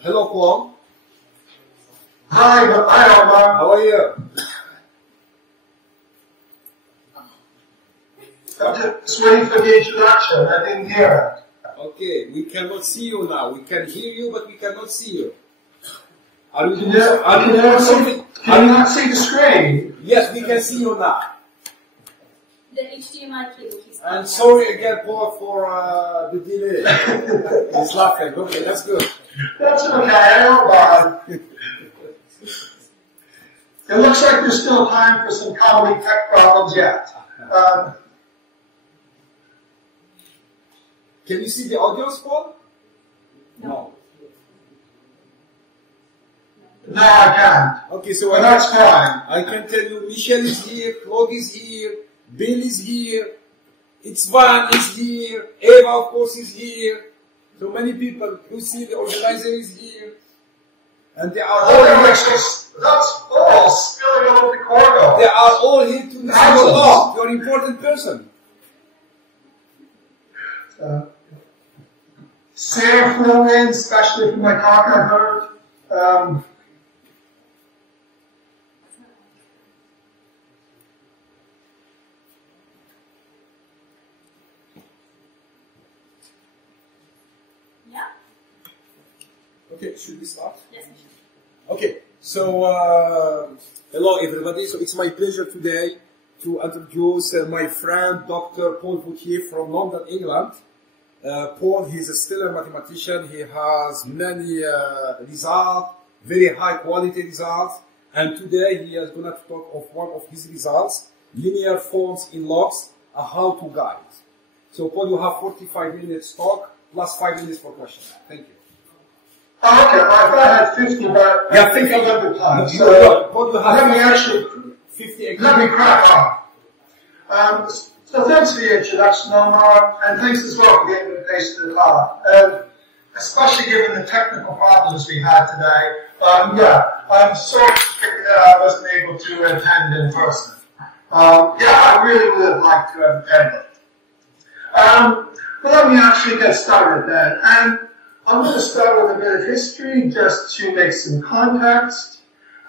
Hello, Claude. Hi, Omar. How are you? I'm just waiting for the introduction. I didn't hear it. Okay, we cannot see you now. We can hear you, but we cannot see you. Are you Can doing something? Can you not see the screen? Yes, we can see you now. The HDMI cable keeps And sorry again, Paul, for the delay. He's laughing. Okay, that's good. That's okay. I don't mind. It looks like there's still time for some comedy tech problems yet. Can you see the audience, Paul? No. No, I can't. Okay, so But that's fine. I can tell you, Michel is here, Claude is here, Bill is here, István is here, Eva, of course, is here. So many people. You see, the organizer is here, and they are all here. That's all spilling over the corridor. They are all here to listen to you. You're an important person. Sarah flew in, especially from my talk I heard. Yeah? Okay, should we start? Yes, we should. Okay, so hello everybody. So it's my pleasure today to introduce my friend Dr. Paul Voutier from London, England. Paul, he's a stellar mathematician. He has many results, very high quality results. And today he is going to talk of one of his results, linear forms in logs, a how-to guide. So Paul, you have 45 minutes talk plus 5 minutes for questions. Thank you. Oh, okay, well, I thought I had 50, but Yeah, I think I'll have the time. You So have let me actually 50 let me crack on. So thanks for the introduction, Omar, and thanks as well for the invitation to the talk. Especially given the technical problems we had today. Yeah, I'm sorry that I wasn't able to attend in person. Yeah, I really would have liked to have attended. But let me actually get started then. And I'm going to start with a bit of history just to make some context.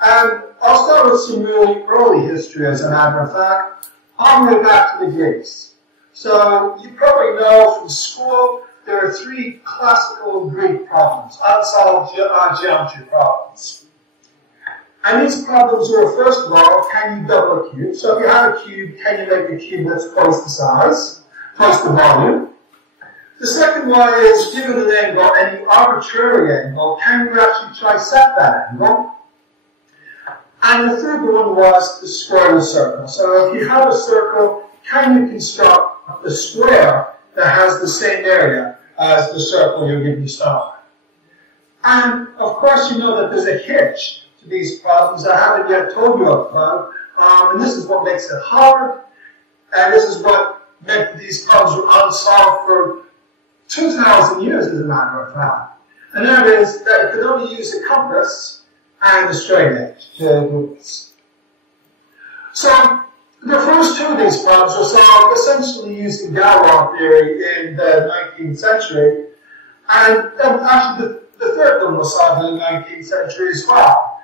And I'll start with some really early history as a matter of fact, all the way back to the Greeks. So you probably know from school there are 3 classical Greek problems, unsolved geometry problems. And these problems were, first of all, can you double a cube? So if you have a cube, can you make a cube that's twice the size, twice the volume? The second one is, given an angle, any arbitrary angle, can you actually trisect that angle? And the third one was the square of a circle. So if you have a circle, can you construct a square that has the same area as the circle you're going to start? And of course, you know that there's a hitch to these problems I haven't yet told you about. And this is what makes it hard. And this is what meant that these problems were unsolved for 2,000 years, as a matter of fact. And that is that you can only use a compass and a straight edge to do this. So the first 2 of these problems were solved essentially using Gaál theory in the 19th century. And actually the third one was solved in the 19th century as well.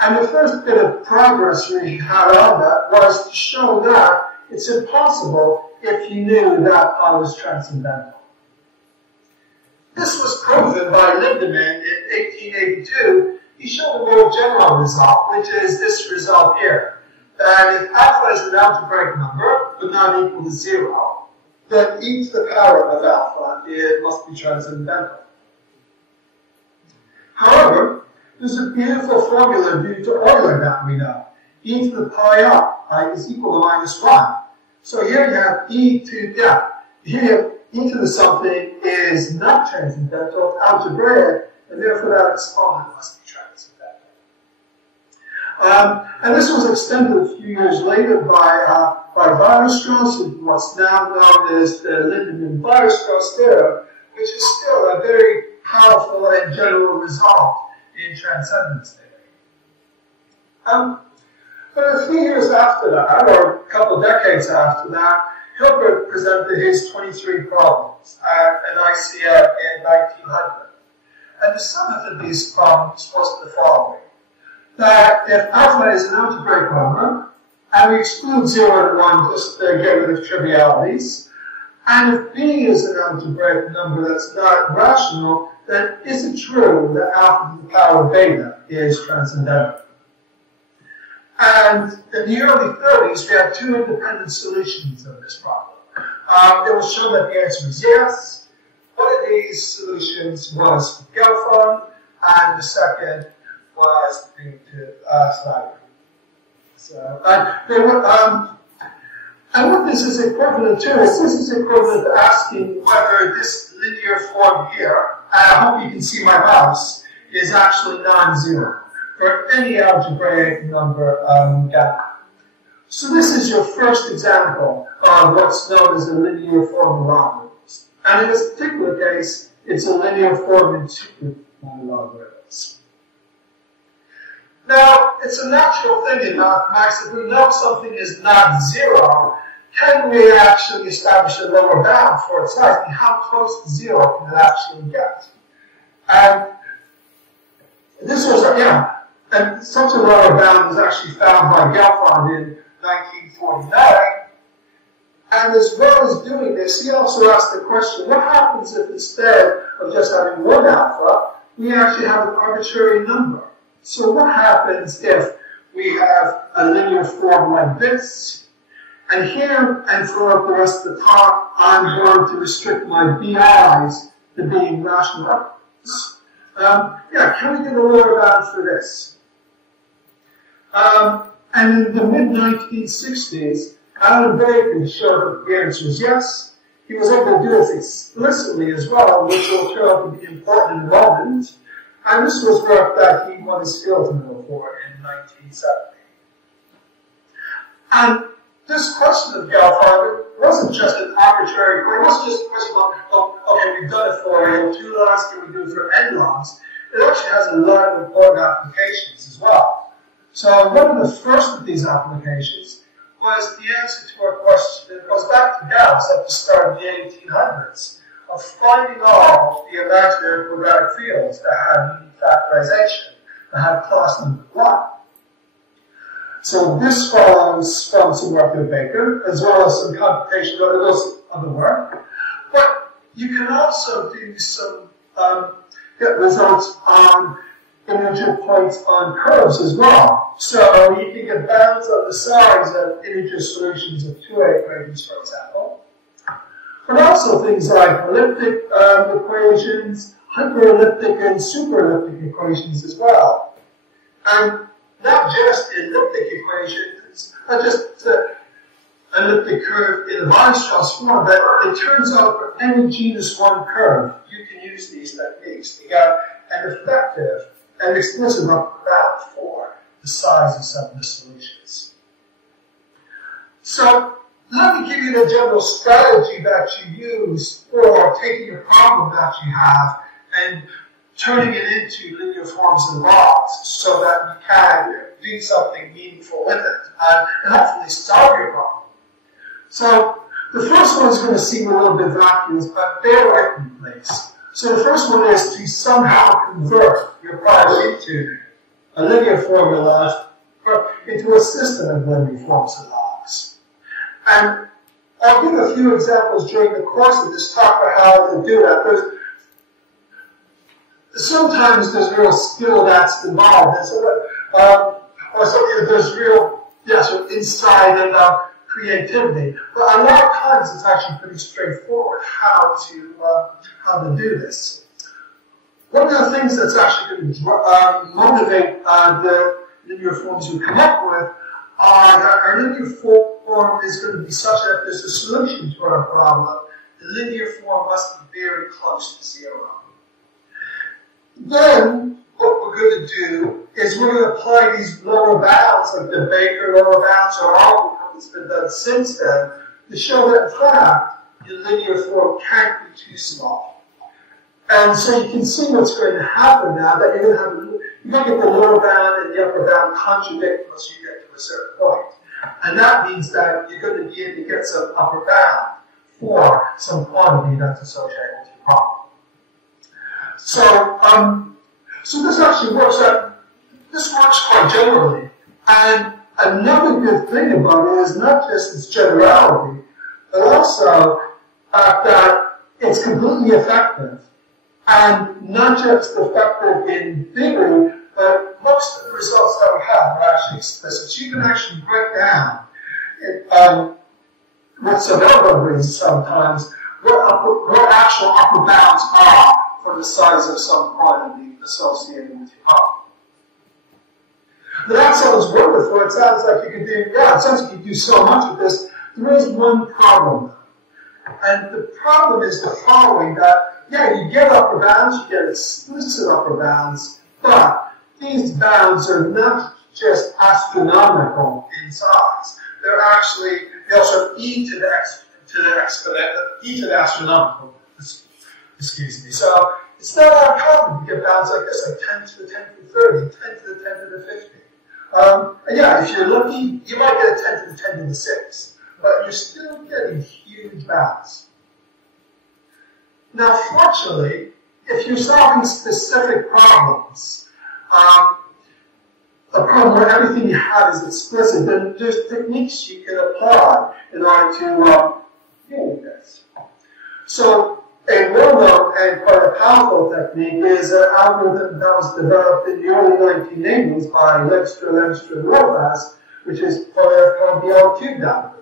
And the first bit of progress we had on that was to show that it's impossible if you knew that I was transcendental. This was proven by Lindemann in 1882. He showed a more general result, which is this result here. That if alpha is an algebraic number, but not equal to 0, then e to the power of alpha must be transcendental. However, there's a beautiful formula due to Euler that we know. E to the pi r is equal to -1. So here you have here you have e to the something is not transcendental, it's algebraic, and therefore that exponent must be transcendental. And this was extended a few years later by Weierstrass in what's now known as the Lindemann-Weierstrass theorem, which is still a very powerful and general result in transcendence theory. But a few years after that, or a couple of decades after that, Hilbert presented his 23 problems at an ICF in 1900. And the summit of these problems was the following. That if alpha is an algebraic number, and we exclude 0 and 1 just to get rid of trivialities, and if b is an algebraic number that's not rational, then is it true that alpha to the power of beta is transcendental? And in the early 30s, we had two independent solutions of this problem. It was shown that the answer is yes. One of these solutions was Gelfand, and the second was due to Snyder. So, and what this is equivalent to is this is equivalent to asking whether this linear form here, and I hope you can see my mouse, is actually non-zero for any algebraic number gamma. So this is your first example of what's known as a linear form of logarithms. And in this particular case, it's a linear form in two logarithms. Now, it's a natural thing in mathematics. If we know something is not zero, can we actually establish a lower bound for its size? And how close to zero can it actually get? And this was, and such a lower bound was actually found by Gelfand in 1949. And as well as doing this, he also asked the question, what happens if instead of just having one alpha, we actually have an arbitrary number? So what happens if we have a linear form like this, and here and throughout the rest of the talk, I'm going to restrict my BIs to being rational numbers. Can we get a lower bound for this? And in the mid-1960s, Alan Baker showed that the answer is yes. He was able to do this explicitly as well, which will turn out to be important in a moment. And this was work that he won his field medal for in 1970. And this question of Gelfand wasn't just an arbitrary question. It wasn't just a question of, okay, we've done it for 2 logs, can we do it for n logs? It actually has a lot of important applications as well. So one of the first of these applications was the answer to a question that goes back to Gauss at the start of the 1800s, of finding all the imaginary quadratic fields that had unique factorization, that had class number 1. So this follows from some work of Baker, as well as some computation of other work. But you can also do some get results on integer points on curves as well. So you can get bounds on the sides of integer solutions of 2A equations, for example. But also things like elliptic equations, hyperelliptic and superelliptic equations as well. And not just elliptic equations, not just elliptic curve in a Weierstrass form, but it turns out for any genus 1 curve, you can use these techniques to get an effective and explicit upper bound for the sizes of the solutions. So let me give you the general strategy that you use for taking a problem that you have and turning it into linear forms and logs so that you can do something meaningful with it and hopefully solve your problem. So the first one is going to seem a little bit vacuous, but bear with me, please. So the first one is to somehow convert your problem into a linear formula into a system of linear forms and logs. And I'll give a few examples during the course of this talk for how to do that. Sometimes there's real skill that's involved, and so there's real insight and creativity. But a lot of times it's actually pretty straightforward how to do this. One of the things that's actually going to motivate the linear forms we come up with are that our linear form is going to be such that there's a solution to our problem. The linear form must be very close to 0. Then, what we're going to do is we're going to apply these lower bounds, like the Baker lower bounds or all that's been done since then, to show that, in fact, the linear form can't be too small. And so you can see what's going to happen now, that you're going to get the lower bound and the upper bound contradict once you get to a certain point. And that means that you're going to be able to get some upper bound for some quantity that's associated with your problem. So this actually works out. This works quite generally. And another good thing about it is not just its generality, but also that it's completely effective. And not just effective in theory, but most of the results that we have are actually explicit. So you can actually break down with some algorithms sometimes what actual upper bounds are for the size of some quantity associated with your problem. Now that sounds wonderful. It sounds like you could do, it sounds like you could do so much of this. There is one problem, and the problem is the following, that, you get upper bounds, you get explicit upper bounds, but these bounds are not just astronomical in size. They're actually, they also e to the astronomical, excuse me. So it's not uncommon to get bounds like this, like 10 to the 10 to the 30, 10 to the 10 to the 50. And if you're lucky, you might get a 10 to the 10 to the 6, but you're still getting huge bounds. Now, fortunately, if you're solving specific problems, a problem where everything you have is explicit, then there's techniques you can apply in order to deal with this. So, a well-known and quite a powerful technique is an algorithm that was developed in the early 1980s by Levesque and Levesque, which is called the L-cubed algorithm.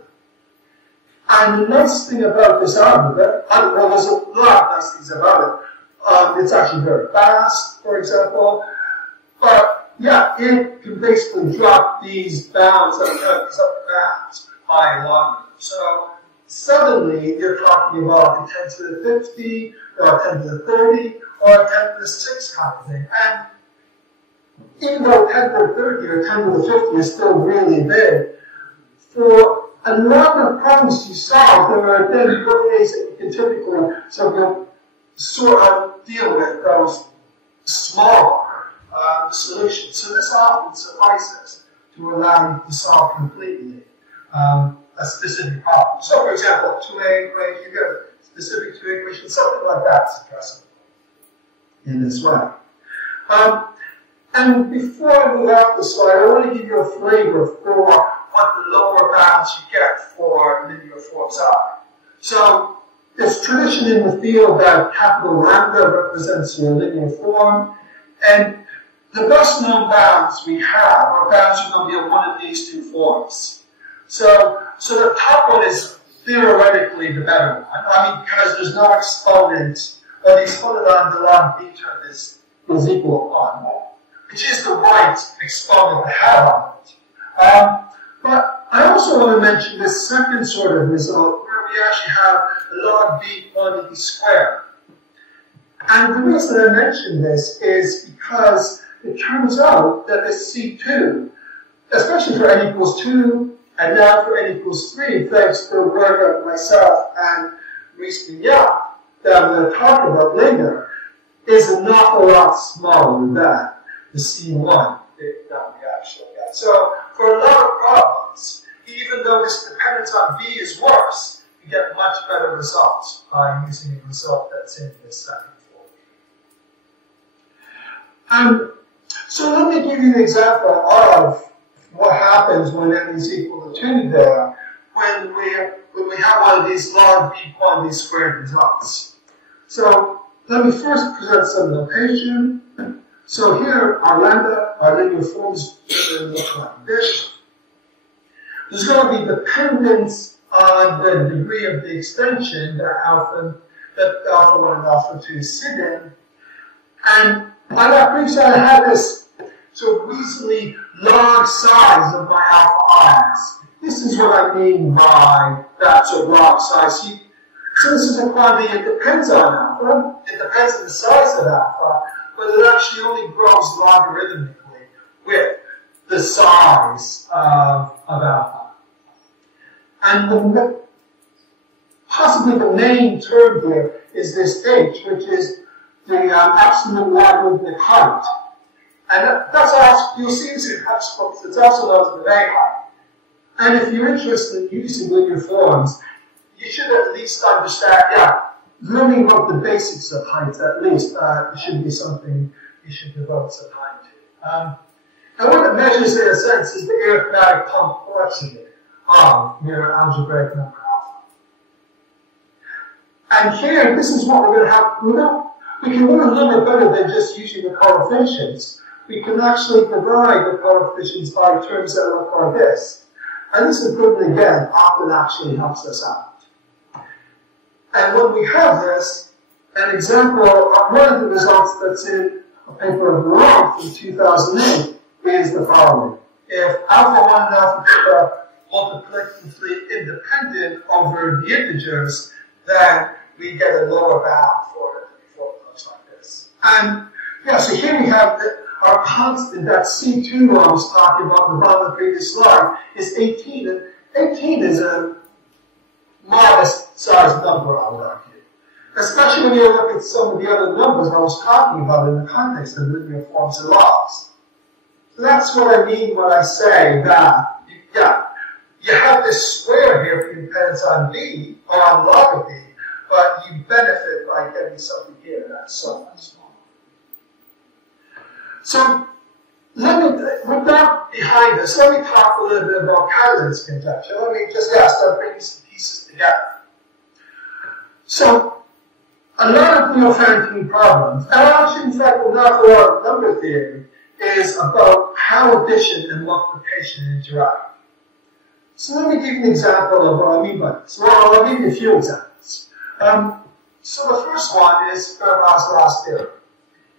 And the nice thing about this algorithm, well, there's a lot of nice things about it. It's actually very fast, for example, but it can basically drop these bounds, these upper bounds, by a logarithm. So suddenly you're talking about a 10 to the 50, or a 10 to the 30, or a 10 to the 6 kind of thing. And even though 10 to the 30 or 10 to the 50 is still really big, for a lot of problems you solve, there are then ways that you can typically sort of deal with those smaller solutions. So this often suffices to allow you to solve completely a specific problem. So, for example, 2A equation, you get a specific 2A equation, something like that is addressable in this way. And before I move out the slide, I want to give you a flavor for what the lower bounds you get for linear forms are. So, there's tradition in the field that capital lambda represents your linear form, and the best known bounds we have are bounds are going to be of one of these two forms. So the top one is theoretically the better one. I mean, because there's no exponent, or the exponent on the log b term is equal to 1, which is the right exponent to have on it. But I also want to mention this second sort of result, where we actually have log b quantity squared. And the reason I mention this is because it turns out that this C2, especially for n equals 2, and now for n equals 3, thanks to the work of myself and Reese that I'm going to talk about later, is an awful lot smaller than that, the C1 that we actually get. So for a lot of problems, even though this dependence on B is worse, you get much better results by using a result that's in this second form. So let me give you an example of what happens when n is equal to 2 there, when we have one of these log b quantity squared results. So let me first present some notation. So here, our lambda, our linear forms look like this. There's going to be dependence on the degree of the extension that alpha 1 and alpha 2 sit in. And on that previous slide, I had this sort of reasonably large size of my alpha i's. This is what I mean by that sort of large size. So this is a quantity, it depends on alpha, it depends on the size of alpha, but it actually only grows logarithmically with the size of alpha. And possibly the main term here is this h, which is the absolute logarithmic height. And that's also, you'll see this in textbooks, it's also known as the Van height. And if you're interested in using linear forms, you should at least understand, learning about the basics of height, at least, should be something you should devote some time to. And what it measures, in a sense, is the arithmetic complexity of your algebraic number alpha. And here, this is what we're going to have. We can learn a little bit better than just using the coefficients. We can actually divide the coefficients by terms that look like this. And this improvement, again, often actually helps us out. And when we have this, an example of one of the results that's in a paper of Morocco from 2008 is the following. If alpha 1 and alpha 2 are multiplicatively independent over the integers, then we get a lower bound for it before it looks like this. And yeah, so here we have our constant that C2 I was talking about in the bottom of the previous slide is 18. And 18 is a modest sized number, I would argue. Especially when you look at some of the other numbers I was talking about in the context of linear forms and logs. So that's what I mean when I say that, you have this square here if you depends on b, or on log of b, but you benefit by getting something here that's so much smaller. So, with that behind us, let me talk a little bit about Catalan's conjecture. Let me just start bringing some pieces together. So, a lot of Neo-Ferentine problems, and actually, in fact, a lot of number theory, is about how addition and multiplication interact. So let me give you an example of what I mean by this. Well, I'll give you a few examples. So the first one is Fermat's last theorem.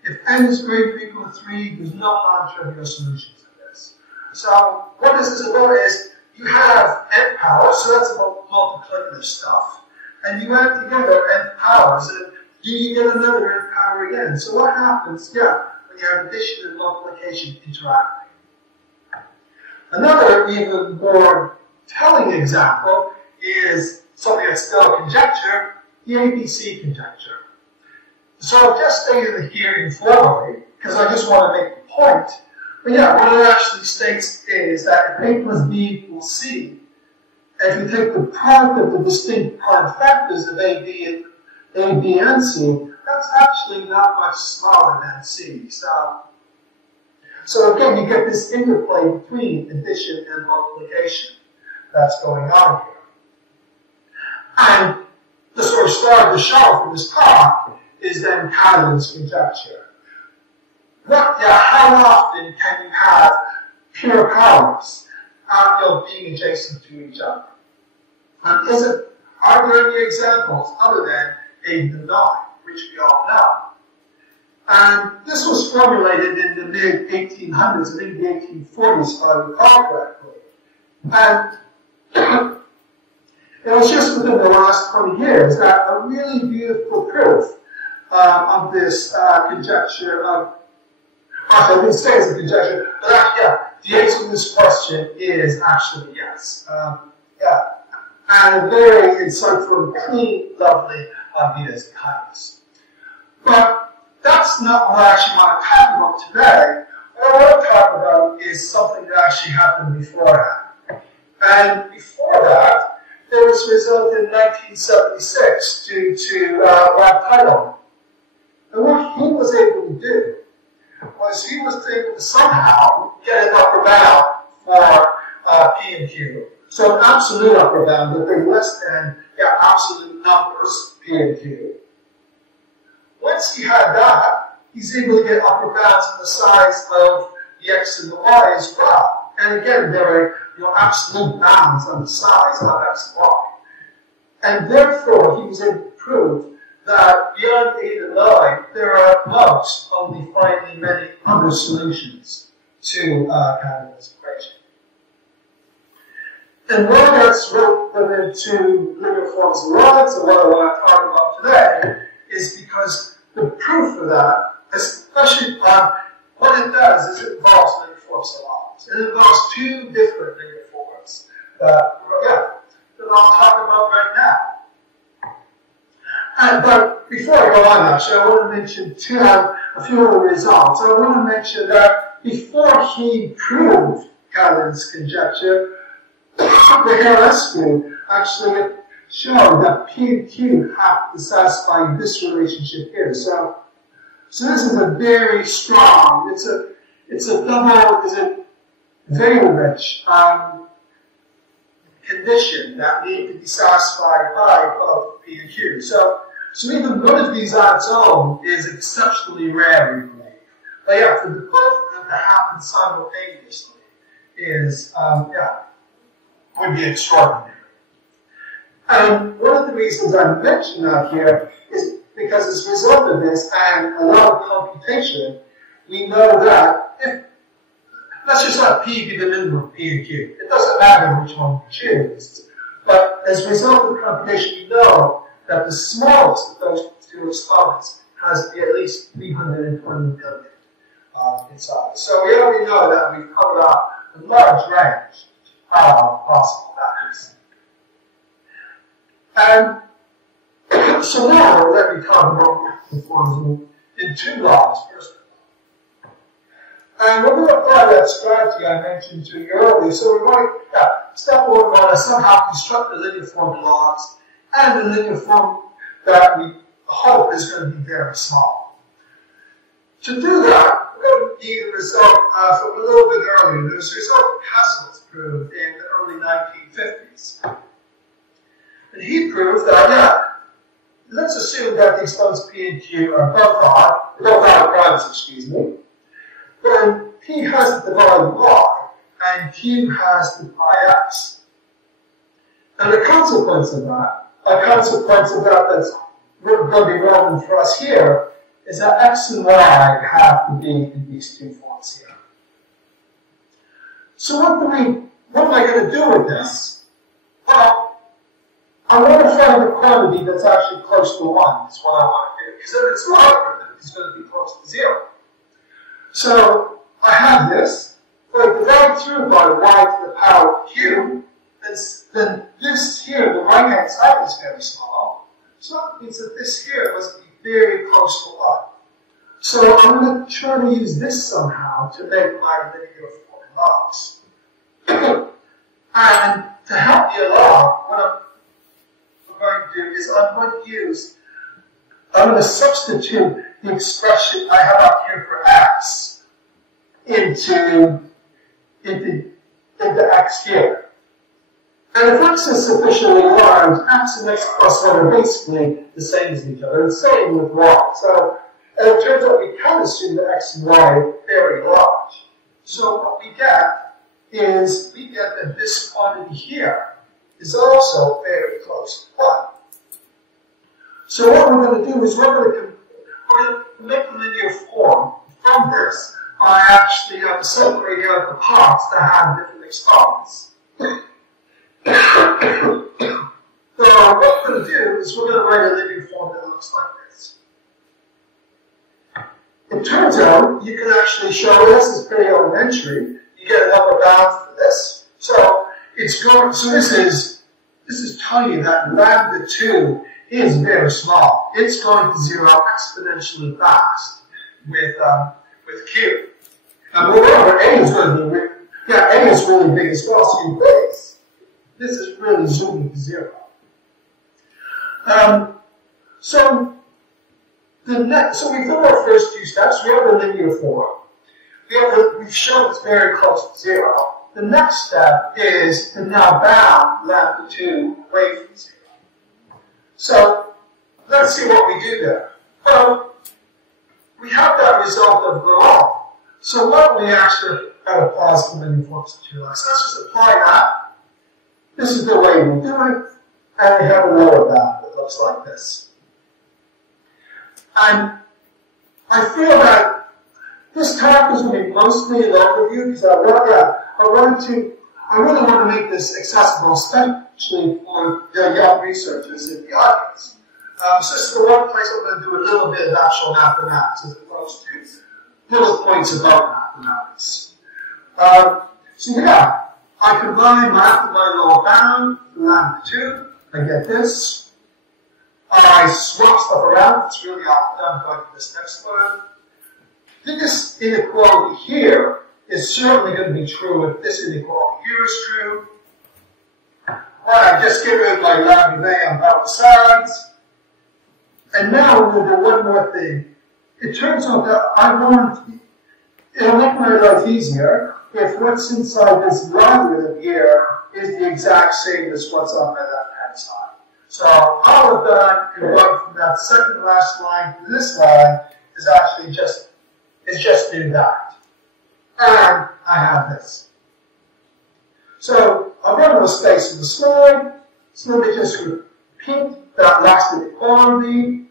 If n is greater or equal to 3, there's no non-trivial solution to this. So what this is about is you have n power, so that's about multiplicative stuff, and you add together n powers, and you get another n power again. So what happens? When you have addition and multiplication interacting. Another even more telling example is something that's still a conjecture, the ABC conjecture. So I've just stated it here informally, because I just want to make the point. But what it actually states is that if A plus B equals C, and if you take the product of the distinct prime factors of A, B, and C, that's actually not much smaller than C. So again, you get this interplay between addition and multiplication that's going on here. And the sort of star of the show for this talk is then Catalan's conjecture. How often can you have pure powers being adjacent to each other? And are there any examples other than 8 and 9, which we all know? And this was formulated in the mid-1800s, I think the 1840s, if I recall correctly. And it was just within the last 20 years that a really beautiful proof of this conjecture of, I didn't say it's a conjecture, but the answer to this question is actually yes. And a very insightful, clean, lovely ideas behind this. But that's not what I actually want to talk about today. What I want to talk about is something that actually happened beforehand. And before that, there was a result in 1976 due to Rob Teitel. And what he was able to do was he was able to somehow get an upper bound for P and Q. So an absolute upper bound would be less than absolute numbers, P and Q. Once he had that, he's able to get upper bounds in the size of the x and the y as well. And again, there are absolute bounds on the size of x and y. And therefore, he was able to prove that beyond 8 and 9, there are at most only finely many other solutions to Catalan's equation. And why that's relevant to linear forms and logs, and what I want to talk about today, is because the proof of that, especially what it does is it involves linear forms and logs. It involves two different linear forms that I'll talk about right now. But before I go on, actually, I want to mention a few other results. I want to mention that before he proved Catalan's conjecture, Levesque actually show that P and Q have to satisfy this relationship here. So this is a very strong, it's a very rich condition that need to be satisfied by both P and Q. So even one of these on its own is exceptionally rare, we believe. But yeah, for the both of them to happen simultaneously is, would be extraordinary. And one of the reasons I mention that here is because as a result of this and a lot of computation, we know that if, let's just let P be the minimum of P and Q. It doesn't matter which one we choose. But as a result of the computation, we know that the smallest of those two exponents has to be at least 320 million in size. So we already know that we've covered up a large range of possible values. And so now let me talk about the forms in two laws first. And we're going to apply that strategy I mentioned to you earlier. So we want to, step one, we want to somehow construct the linear form laws and the linear form that we hope is going to be very small. To do that, we're going to need a result from a little bit earlier. There's a result Pessel's proved in the early 1950s. And he proved that, let's assume that the exponents P and Q are both odd primes, excuse me. Then P has to divide y, and Q has to divide x. And the consequence of that, that's going to be relevant for us here, is that x and y have to be in these two forms here. So what am I going to do with this? Well, I want to find a quantity that's actually close to 1, is what I want to do. Because if it's larger, then it's going to be close to 0. So I have this. If I divide through by y to the power of q, then this here, the right-hand side, is very small. So that means that this here must be very close to 1. So I'm going to try to use this somehow to make my linear form logs. And to help me along, what I'm going to do is I'm going to substitute the expression I have up here for x into x here. And if x is sufficiently large, x and x plus 1 are basically the same as each other, and same with y. So it turns out we can assume that x and y are very large. So what we get is that this quantity here is also very close to 1. So what we're going to do is we're going to make a linear form from this by actually separating out the parts that have different exponents. So what we're going to do is we're going to write a linear form that looks like this. It turns out you can actually show this is pretty elementary. You get an upper bound for this. So it's going. So this is telling you that lambda 2 is very small. It's going to 0 exponentially fast with q. And moreover, a is going to be a is really big as well. So you base. This is really zooming to 0. So we've done our first two steps. We have a linear form. We've shown it's very close to 0. The next step is to now bound lambda 2 away from 0. So let's see what we do there. Well, we have that result of Gaál. So what we actually have a positive linear form to 2x. Let's just apply that. This is the way we do it, and we have a lower bound that looks like this. And I feel that this talk is going to be mostly an overview because I really want to make this accessible, especially for the young researchers in the audience. So this is the one place I'm going to do a little bit of actual mathematics as opposed to little points about mathematics. So yeah. I combine my lower bound, lambda 2, I get this. I swap stuff around, it's really often done going to this next one. This inequality here is certainly going to be true if this inequality here is true. Alright, just get rid of my Levesque on both sides. And now we'll do one more thing. It turns out that it'll make my life easier if what's inside this logarithm here is the exact same as what's on my left-hand side. So all I've done in going from that second last line to this line is actually just do that. And I have this. So I've run out of space in the slide, so let me just repeat that last inequality.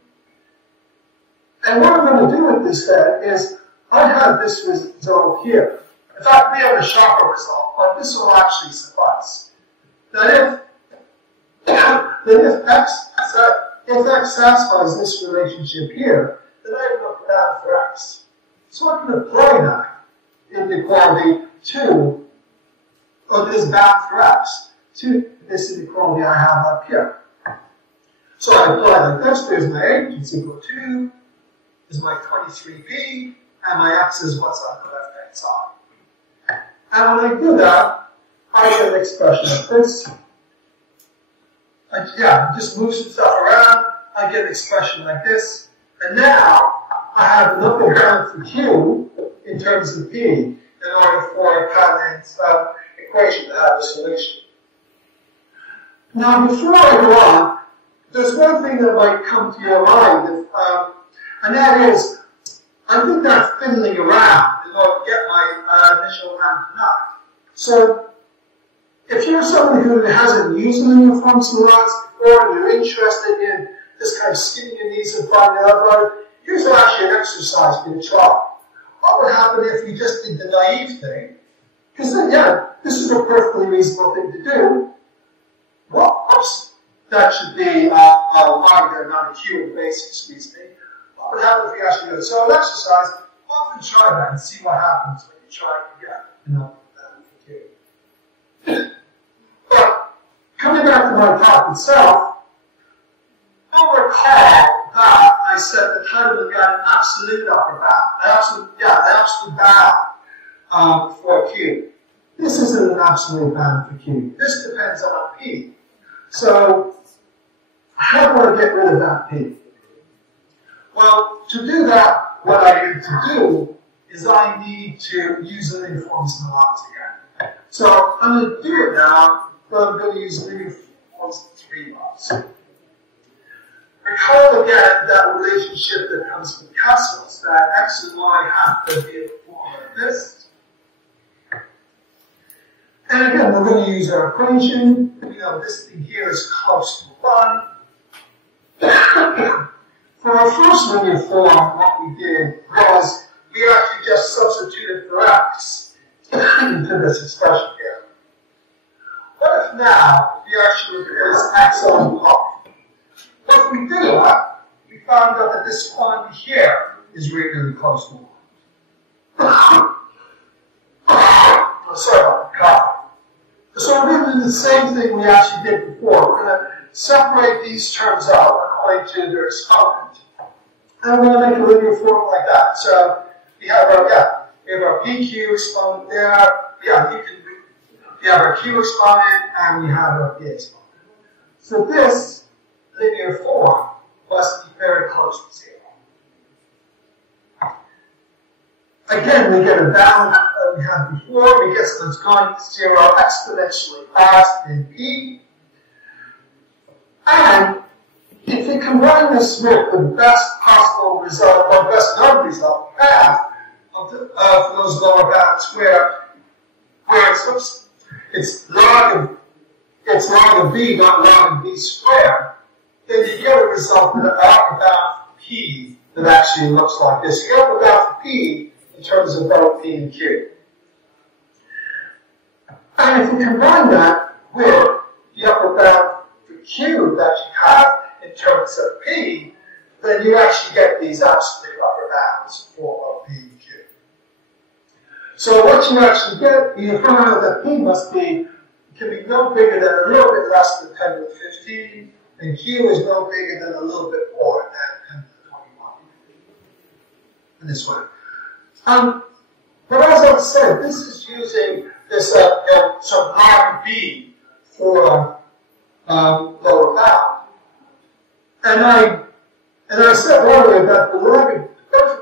And what I'm going to do with this then is I have this result here. In fact, we have a sharper result, but this will actually suffice. That if x satisfies this relationship here, then I have enough down for x. So I can apply that inequality to, or this bound for x, to this inequality I have up here. So I apply like this. There's my h, it's equal to, is my 23p, and my x is what's on the left-hand side. And when I do that, I get an expression like this. Just move some stuff around, I get an expression like this. And now, I have an upper bound for q in terms of p in order for a Catalan's equation to have a solution. Now, before I go on, there's one thing that might come to your mind, and that is, I did that fiddling around in order to get my initial round to 9. So, if you're somebody who hasn't used linear forms in lots, or you're interested in just kind of skinning your knees and finding out about it, here's actually an exercise for you to try. What would happen if you just did the naive thing? Because then, yeah, this is a perfectly reasonable thing to do. Well, oops, that should be logarithm not a q in the basics reasoning. What would happen if you actually do it? So an exercise, often try that and see what happens when you try it again. But coming back to my talk itself, you'll recall that I said that Claude got an absolute upper bound, an absolute bound for Q. This isn't an absolute bound for Q. This depends on P. So how do I get rid of that P? Well, to do that, what I need to do is I need to use the linear forms in the logs again. So I'm going to do it now, but I'm going to use linear forms in 3 logs. Recall again that relationship that comes from Castles, that x and y have to be in the form like this. And again, we're going to use our equation. We know this thing here is close to 1. For our first linear form, what we did was we actually just substituted for x into this expression here. What if now we actually replace x on top? If we do that, we found out that this quantity here is really close to 1. Sorry about the cough. So we're going to do the same thing we actually did before. We're going to separate these terms out according to their exponent. And we're going to make a linear form like that. So we have our, PQ exponent there. We have our Q exponent, and we have our P exponent. So this linear form must be very close to 0. Again, we get a bound that we had before. We get it's going to 0 exponentially fast in P. And if you combine this with the best possible result, or best known result we have for those lower bounds where it's log of b, not log of b squared, then you get a result that upper bound for p that actually looks like this. You get upper bound for p in terms of both p and q. And if you combine that with the upper bound for q that you have in terms of p, then you actually get these absolute upper bounds for p and q. So what you actually get, you find out that p can be no bigger than a little bit less than 10 to the 15, and q is no bigger than a little bit more than 10 to the 21. In this way. But as I said, this is using this some log b for lower bound. And I said earlier that the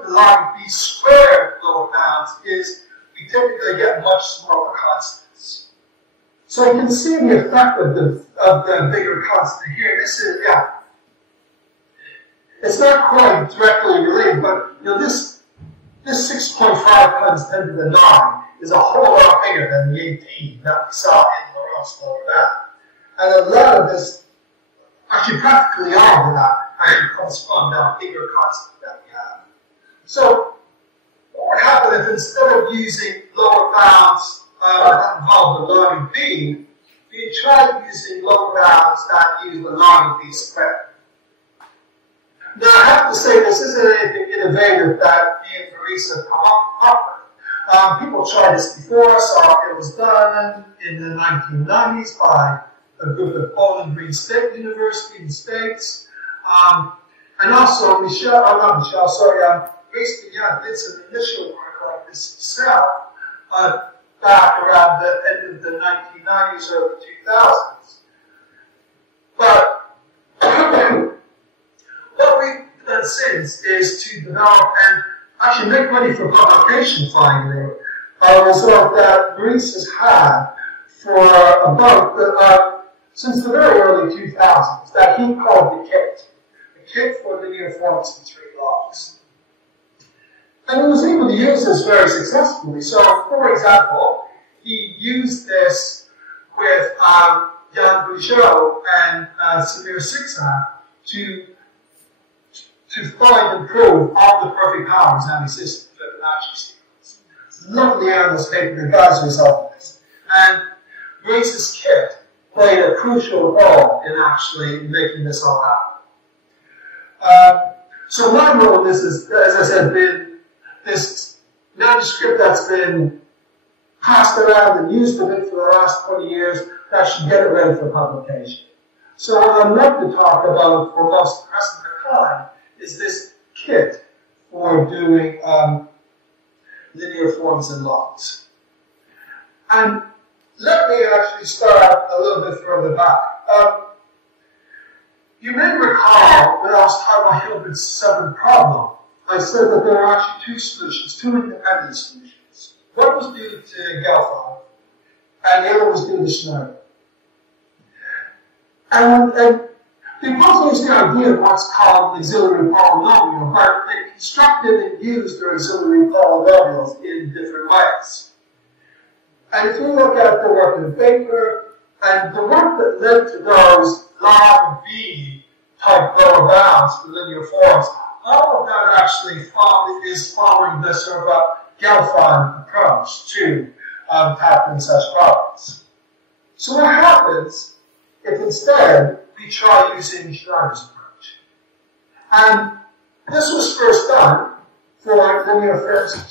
log B squared lower bounds is we typically get much smaller constants. So you can see the effect of the bigger constant here. This is, yeah. It's not quite directly related, but you know this 6.5 times 10 to the 9 is a whole lot bigger than the 18 that we saw in Laurent's lower bound. And a lot of this, actually practically all of that, actually comes from that bigger constant that we have. So what would happen if instead of using lower bounds that involve the log of b, we tried using lower bounds that use the log of b squared? Now I have to say this isn't anything innovative that me and Maurice have come up with. People tried this before, so it was done in the 1990s by a group at Bowling Green State University in the States. And also Maurice Bignon did some initial work like this himself back around the end of the 1990s, early 2000s. But what we've done since is to develop and actually make money for publication finally, a result that Maurice has had for about since the very early 2000s that he called the kit for linear forms in 3 logs. And he was able to use this very successfully. So, for example, he used this with Jan Bouchot and Samir Siksan to find and prove all the perfect powers on the system Fibonacci sequence. It's a lovely analyst paper that guys result of this. And Maurice's kit played a crucial role in actually making this all happen. So my role in this is, as I said, been this manuscript that's been passed around and used a bit for the last 20 years to actually get it ready for publication. So what I'd like to talk about for most of the rest of the time is this kit for doing linear forms and logs. And let me actually start a little bit further back. You may recall when I was talking about Hilbert's 7 problem, I said that there are actually 2 solutions, 2 independent solutions. One was due to Gelfand, and the other was due to Schneider. And they both used the idea of what's called auxiliary polynomial, but they constructed and used their auxiliary polynomials in different ways. And if you look at the work of Baker, and the work that led to those log B type lower bounds for linear forms, all of that actually is following this sort of Gelfand approach to tackling such problems. So what happens if instead we try using Schneider's approach? And this was first done for linear forms of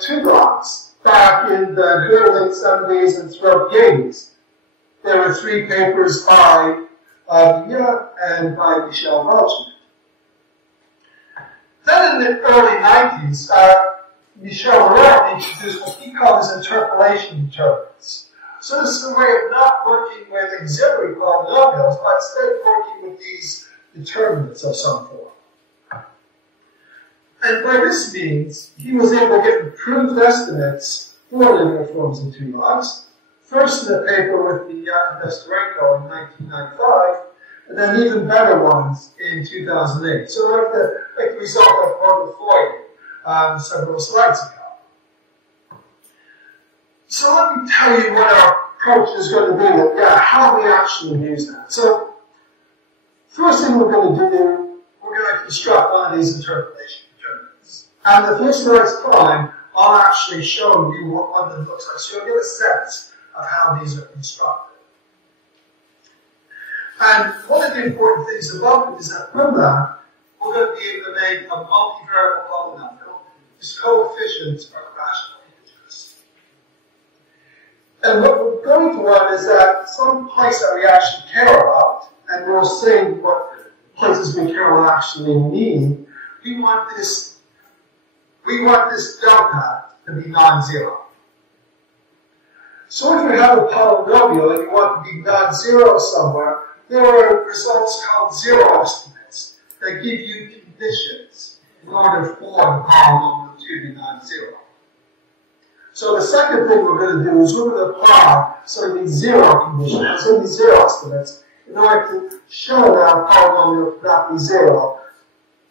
2 logs back in the late 70s and throughout the 80s. There were 3 papers by Voutier and by Michel Welchman. Then in the early 90s, Michel Laurent introduced what he called his interpolation determinants. So this is a way of not working with auxiliary polynomials, but instead working with these determinants of some form. And by this means, he was able to get improved estimates for linear forms in 2 logs. First in a paper with the Nestorenko in 1995, and then even better ones in 2008. So like the result of Prof several slides ago. So let me tell you what our approach is going to be, how we actually use that. So first thing we're going to do, we're going to construct one of these interpolation determinants. And if this next time, I'll actually show you what one of them looks like. So you'll get a sense of how these are constructed. And one of the important things about it is that from that, we're going to be able to make a multivariable polynomial whose coefficients are rational integers. And what we're going to want is that some place that we actually care about, and we'll see what places we care about actually mean, we want this delta to be non-zero. So if you have a polynomial and you want to be non-zero somewhere, there are results called zero estimates that give you conditions in order for the polynomial to be non-zero. So the second thing we're going to do is we're going to apply some of these zero conditions, some of these zero estimates, in order to show that a polynomial cannot be zero,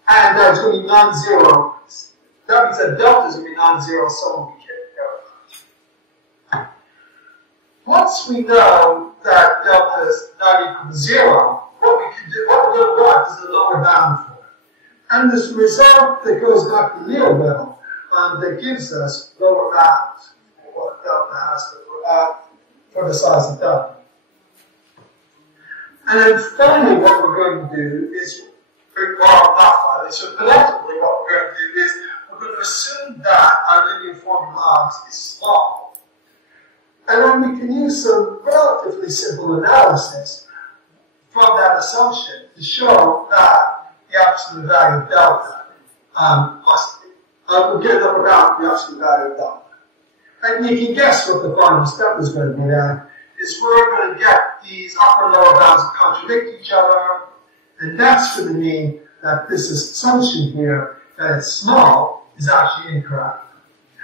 and that it's going to be non-zero. That means that delta is going to be non-zero, so we can't verify. Once we know that delta is not equal to zero, what we're going to want is a lower bound for it. And this result that goes back to Leo level that gives us lower bounds for what delta has for the size of delta. And then finally, what we're going to do is, well, not finally, so collectively, what we're going to do is we're going to assume that our linear form logs is small. And then we can use some relatively simple analysis from that assumption to show that the absolute value of delta we'll get up about the absolute value of delta. And you can guess what the final step is going to be then, is we're going to get these upper and lower bounds that contradict each other, and that's going to mean that this assumption here, that it's small, is actually incorrect.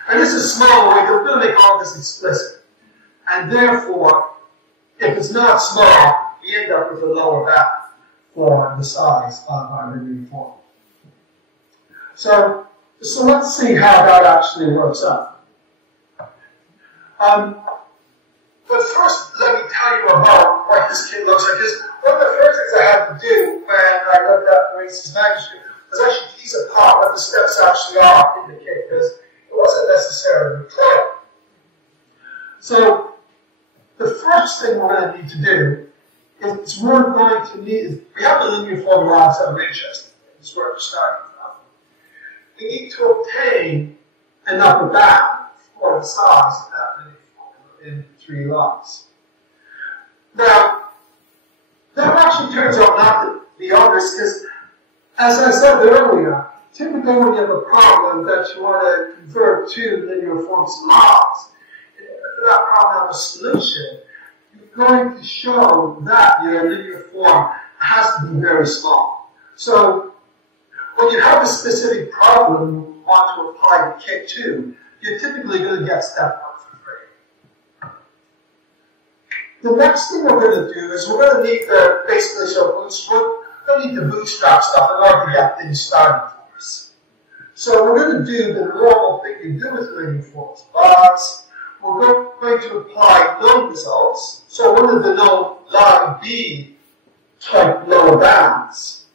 And this is small, we're going to make all this explicit. And therefore, if it's not small, we end up with a lower bound for the size of our linear form. So let's see how that actually works out. But first, let me tell you about what this kid looks like. Because one of the first things I had to do when I looked at Maurice's manuscript was actually tease apart what the steps actually are in the kit, because it wasn't necessarily clear. So the first thing we're going to need to do is we have the linear form labs that are interesting. This is where we're starting from. We need to obtain an upper bound for the size of that linear form in 3 logs. Now, that actually turns out not to be obvious because, as I said earlier, typically when you have a problem that you want to convert 2 linear forms to logs, for that problem have a solution, you're going to show that your linear form has to be very small. So, when you have a specific problem you want to apply the kit to, you're typically going to get step 1 for free. The next thing we're going to do is we're going to need to basically show bootstrap stuff in order to get things started for us. So we're going to do the normal thing you do with linear forms logs. We're going to apply known results. So one of the known log B type lower bounds.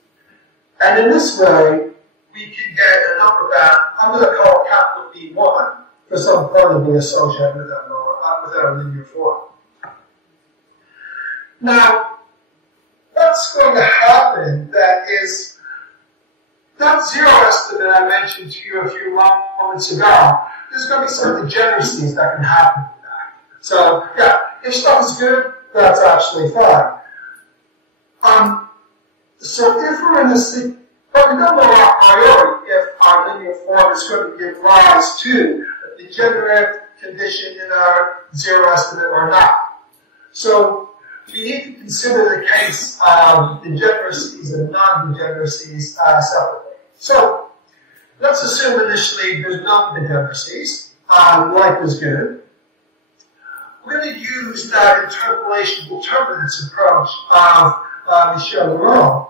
And in this way, we can get an upper bound. I'm going to call capital B1 for some quantity associated with our linear form. Now, what's going to happen that is that zero estimate I mentioned to you a few moments ago. There's going to be some degeneracies that can happen with that. So, yeah, if stuff is good, that's actually fine. So if we're in a but we don't know a priori if our linear form is going to give rise to a degenerate condition in our zero estimate or not. So we need to consider the case of degeneracies and non-degeneracies separately. So let's assume initially there's no degeneracies. Life is good. We're going to use that interpolation determinants approach of Michel Leroux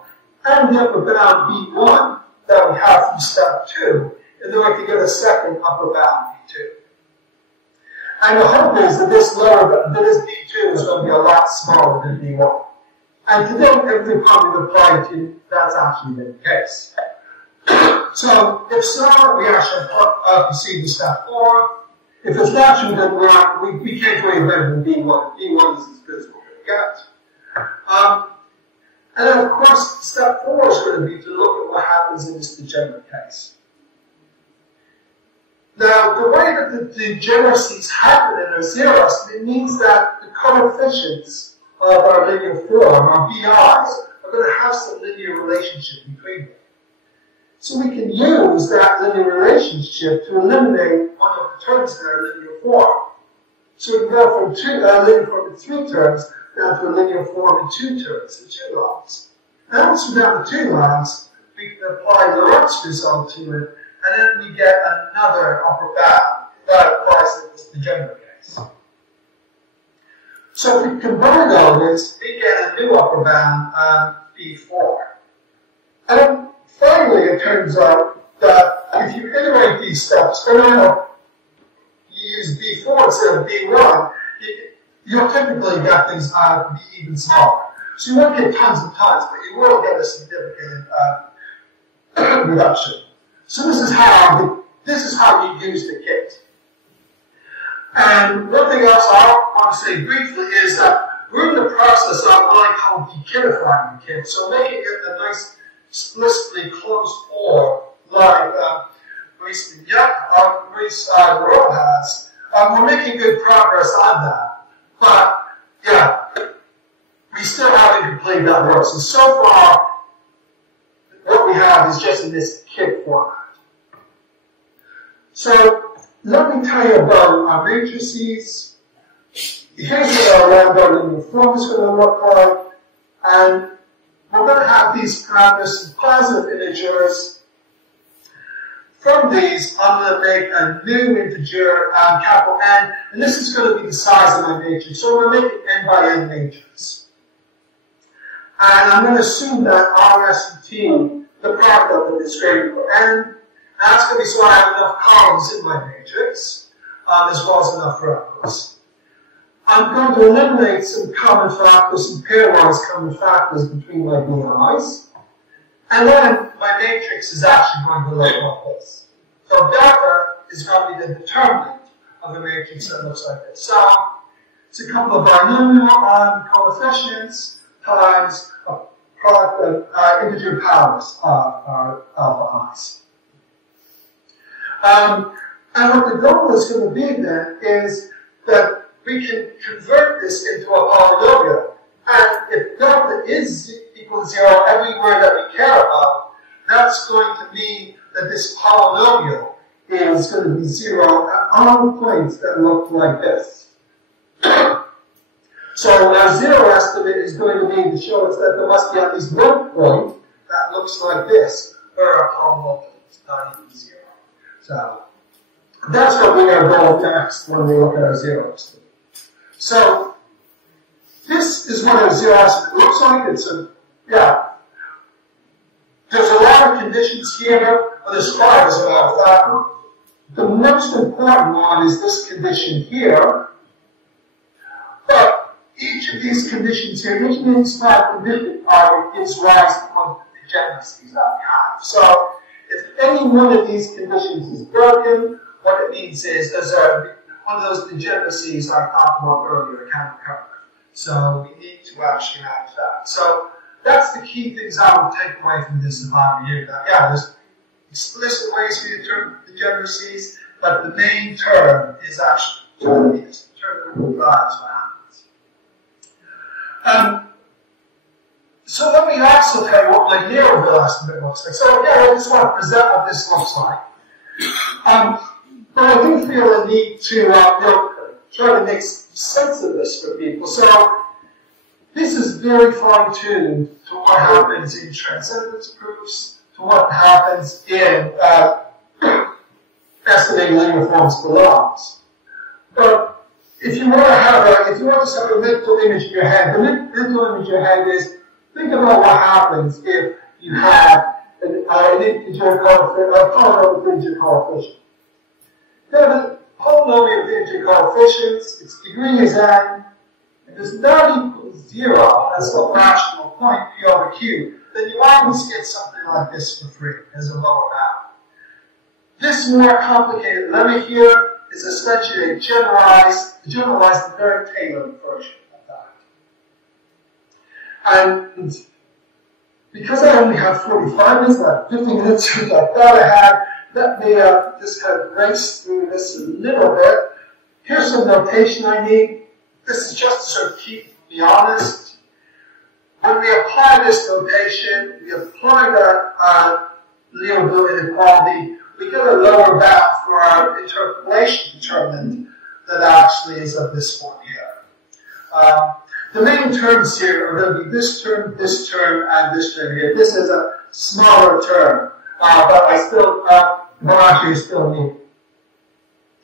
and the upper bound B1 that we have from step 2 in order to get a second upper bound B2. And the hope is that this B2 is going to be a lot smaller than B1. And today, every problem we apply to, that's actually been the case. So, if so, we actually proceed to step 4. If it's natural, then we can't go any better than B1. B1 is as good as we're going to get. And then, of course, step 4 is going to be to look at what happens in this degenerate case. Now, the way that the degeneracies happen in our zero estimate means that the coefficients of our linear form, our BIs, are going to have some linear relationship between them. So we can use that linear relationship to eliminate one of the terms in our linear form. So we go from a linear form in 3 terms down to a linear form in 2 terms, in 2 lines. And once we're down to 2 lines, we can apply the Lorentz result to it, and then we get another upper bound. That applies to the general case. So if we combine all this, we get a new upper bound on B4. And then finally, it turns out that if you iterate these steps, and now you use B4 instead of B1, you'll typically get things be even smaller. So you won't get tons and tons, but you will get a significant reduction. So this is how you use the kit. And one thing else I want to say briefly is that we're in the process of what I call dekitifying the kit. So making it a nice, explicitly closed form like Maurice Morocco has. We're making good progress on that. But, yeah, we still haven't completed that work. So far, what we have is just in this kit format. So, let me tell you about our matrices. Here's what our lambda linear form is going to look like. And we're going to have these parameters, some positive integers. From these, I'm going to make a new integer, capital N, and this is going to be the size of my matrix. So I'm going to make an n by n matrix. And I'm going to assume that R, S, and T, the product of it is greater than n. And that's going to be so I have enough columns in my matrix, as well as enough rows. I'm going to eliminate some common factors, some pairwise common factors between my BIs. And then my matrix is actually going to look like this. So delta is going to be the determinant of the matrix that looks like this. So it's a couple of binomial coefficients times a product of integer powers of alpha i's. And what the goal is going to be then is that we can convert this into a polynomial. And if delta is equal to 0 everywhere that we care about, that's going to mean that this polynomial is going to be 0 at all points that look like this. So our 0 estimate is going to be to show us that there must be at least one point that looks like this, where our polynomial is not even 0. So that's what we are going next when we look at our 0 estimate. So this is what our 0 estimate looks like. It's a, yeah. There's a lot of conditions here, but there's quite a lot of that. The most important one is this condition here. But each of these conditions here, each of these 5 conditions gives rise to one of the degeneracies that we have. So if any one of these conditions is broken, what it means is there's one of those degeneracies I talked about earlier can occur. So we need to actually manage that. So that's the key things I would take away from this if I were you. That, yeah, there's explicit ways to determine degeneracies, but the main term is actually going to be this term that drives what happens. So let me also tell you what my Neroville estimate looks like. So again, I just want to present what this looks like. But I do feel a need to try to make sense of this for people. So this is very fine-tuned to what happens in transcendence proofs, to what happens in estimating linear forms belongs. But if you want to have if you want to have a mental image in your head, the mental image in your head is, think about what happens if you have an integer coefficient, a polynomial with integer coefficient. Now, the polynomial with integer coefficients, its degree is n, and does not equal 0 as some rational point, p over q, then you always get something like this for free as a lower bound. This more complicated limit here is essentially a generalized and very tailored version of that. And because I only have 45 minutes, not 50 minutes, which I thought I had, let me just kind of race through this a little bit. Here's some notation I need. This is just to sort of keep me honest. When we apply this notation, we apply the Liouville inequality, we get a lower bound for our interpolation determinant that actually is of this form here. The main terms here are going to be this term, and this term here. This is a smaller term, but I still, actually still need.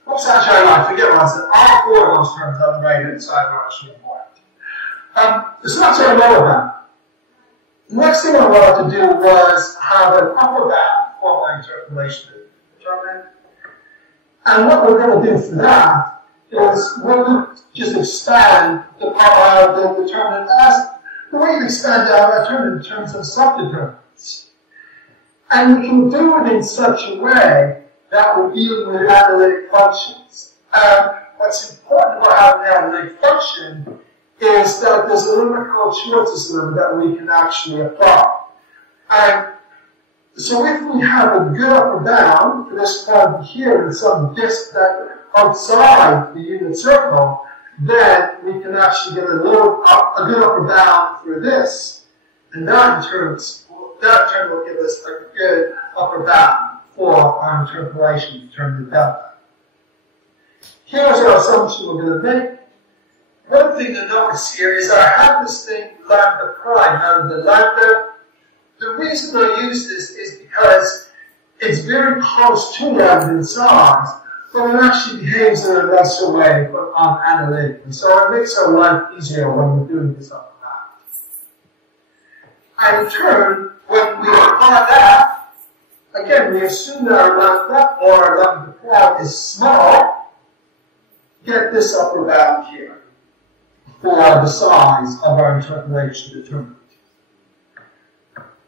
Oops, actually, I forget one. So all four of those terms on the right-hand side are actually important. The structure of lower bound. The next thing I wanted to do was have an upper bound for my interpolation determinant. And what we're going to do for that is we're going to just expand the determinant as the way you expand our determinant in terms of subdeterminants. And we can do it in such a way that we're dealing with analytic functions. What's important about having an analytic function is that there's a limit called Schwarz's limit that we can actually apply. And so if we have a good upper bound for this point here in some disk that outside the unit circle, then we can actually get a good upper bound for this. And that in turn will give us a good upper bound for our interpolation determinant delta. Here's our assumption we're going to make. One thing to notice here is I have this thing lambda prime. Now the lambda, the reason I use this is because it's very close to lambda in size, but it actually behaves in a lesser way analytically. So it makes our life easier when we're doing this up and down. And in turn, when we apply that, again, we assume that our lambda or our lambda prime is small, get this upper bound here for the size of our interpolation determinant.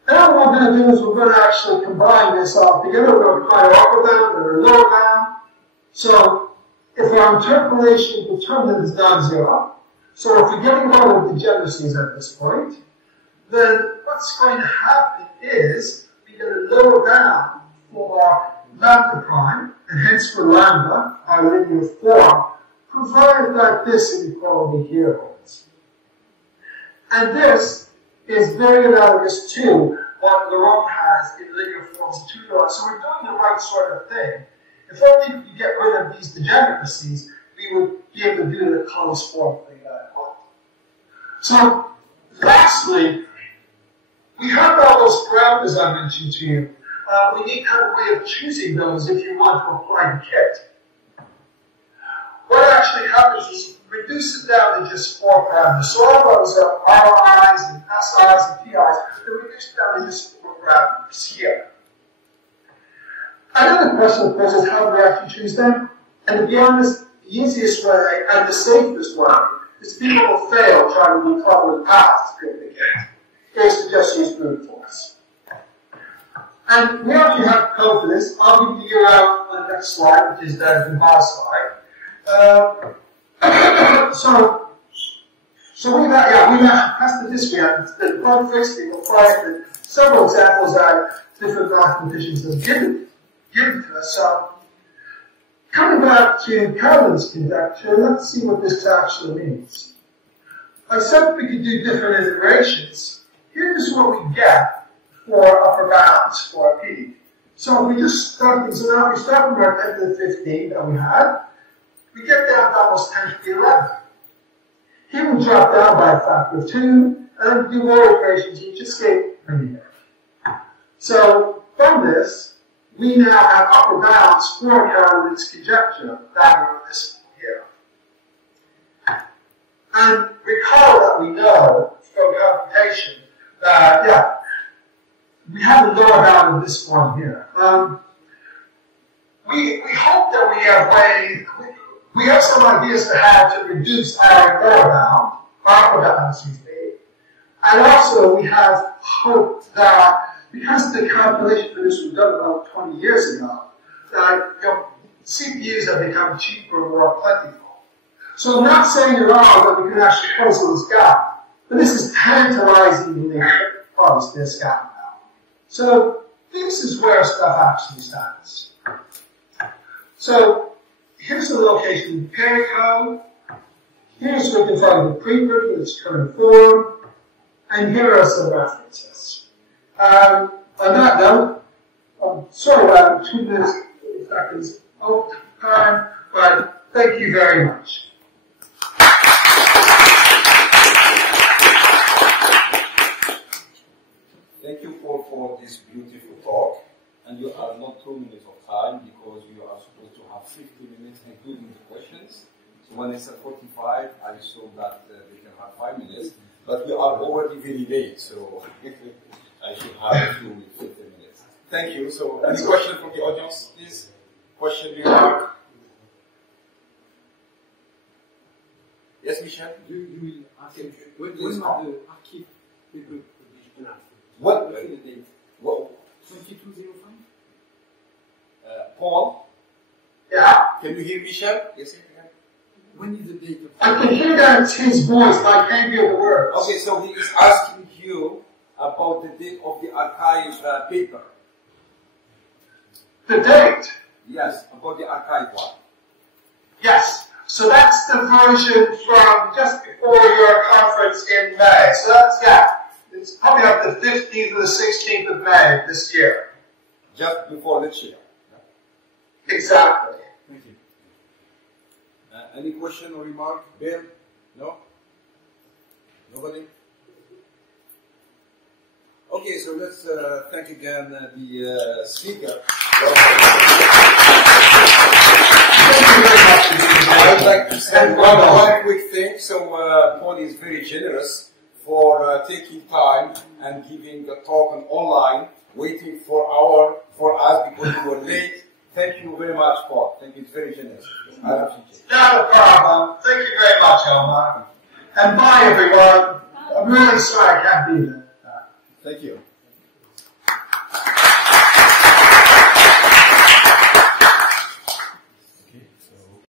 And what we're going to do is we're going to actually combine this all together. We're going to apply our upper bound and our lower bound. So if our interpolation determinant is non-zero, so if we're getting rid of degeneracies at this point, then what's going to happen is we get a lower bound for lambda prime, and hence for lambda, our linear form, provided that this inequality here holds. And this is very analogous to what Laurent has in linear forms of 2 dots. So we're doing the right sort of thing. If only we could get rid of these degeneracies, we would be able to do the closed form thing that I want. So, lastly, we have all those parameters I mentioned to you. We need kind of a way of choosing those if you want to apply the kit. What actually happens is reduce it down to just 4 parameters. So all those are RIs and SIs and PIs. They're reduced down to just 4 parameters here. Another question, of course, is how do we actually choose them? And to be honest, the easiest way and the safest way is people will fail trying to be clever with paths to pick the kit, is to just use brute force. And we actually have code for this. I'll give you out on the next slide, which is the Gaál slide. So we've actually tested this react. It's been quite fixed. We've applied to several examples that different mathematicians have given to us. So coming back to Caroline's conjecture, let's see what this actually means. I said we could do different iterations. Here's what we get for upper bounds for P. So if we just start things around, we start from our 10 to the 15 that we had. We get down to almost 10 to the 11. Here we drop down by a factor of 2, and do more iterations, you just get linear. So from this, we now have upper bounds for Caroline's conjecture that are this one here. And recall that we know from computation that, we have a lower bound of this one here. We hope that we have ways. We have some ideas to how to reduce our lower bound, our upper bound, excuse me. And also we have hope that because the calculation for this was done about 20 years ago, that CPUs have become cheaper and more plentiful. So I'm not saying at all that we can actually close this gap, but this is tantalizingly close this gap now. So this is where stuff actually stands. So here's the location of the parent code. Here's where we can find the preprint with its current form. And here are some references. On that note, I'm sorry about 2 minutes, seconds over time, but thank Thank you very much. Thank you for this beautiful talk. And you are not 2 minutes of time because you are supposed to have 50 minutes including the questions. So when I said 45, I saw that we can have 5 minutes. But we are already very late, so I should have a few 50 minutes. Thank you. So any question from the audience, please? Question, remark? Yes, Michel? You will ask him. When is the archive paper published now? What? The date? What? 2205? Paul? Yeah? Can you hear Michel? Yes, again. When is the date of I can hear that it's his voice, but I can't hear the words. Okay, so he is asking you about the date of the archive paper. The date? Yes, about the archive one. Yes. So that's the version from just before your conference in May. So that's, yeah, it's probably like the 15th or the 16th of May this year. Just before next year. Exactly. Thank you. Any question or remark? Bill? No? Nobody? Okay, so let's thank again the speaker. I would like to say one quick thing. So Paul is very generous for taking time and giving a talk on online, waiting for us because we were late. Thank you very much, Paul. Thank you. It's very generous. I appreciate it. Not a problem. Thank you very much, Omar. And bye, everyone. I'm really sorry I can't be there. Thank you.